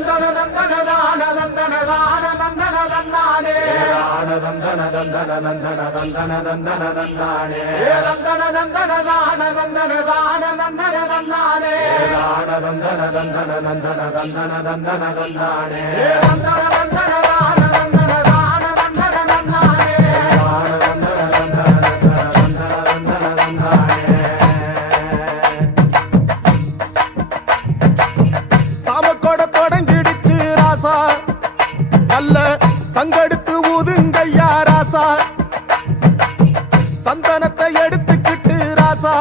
தந்தன தந்தன தான தந்தன தான தந்தன தந்தானே தான தந்தன தந்தன தந்தன தந்தன தந்தன தந்தானே தந்தன தந்தன தான தந்தன தான தந்தன தந்தானே தான தந்தன தந்தன தந்தன தந்தன தந்தன தந்தானே தந்தன தந்தன தான தந்தன தான தந்தன தந்தானே தான தந்தன தந்தன தந்தன தந்தன தந்தானே சாமக்கோட தொடங்கிடுச்சு ராசா நல்ல சங்கெடுத்து ஊதுங்கய்யா ராசா சந்தனத்தை எடுத்துக்கிட்டு ராசா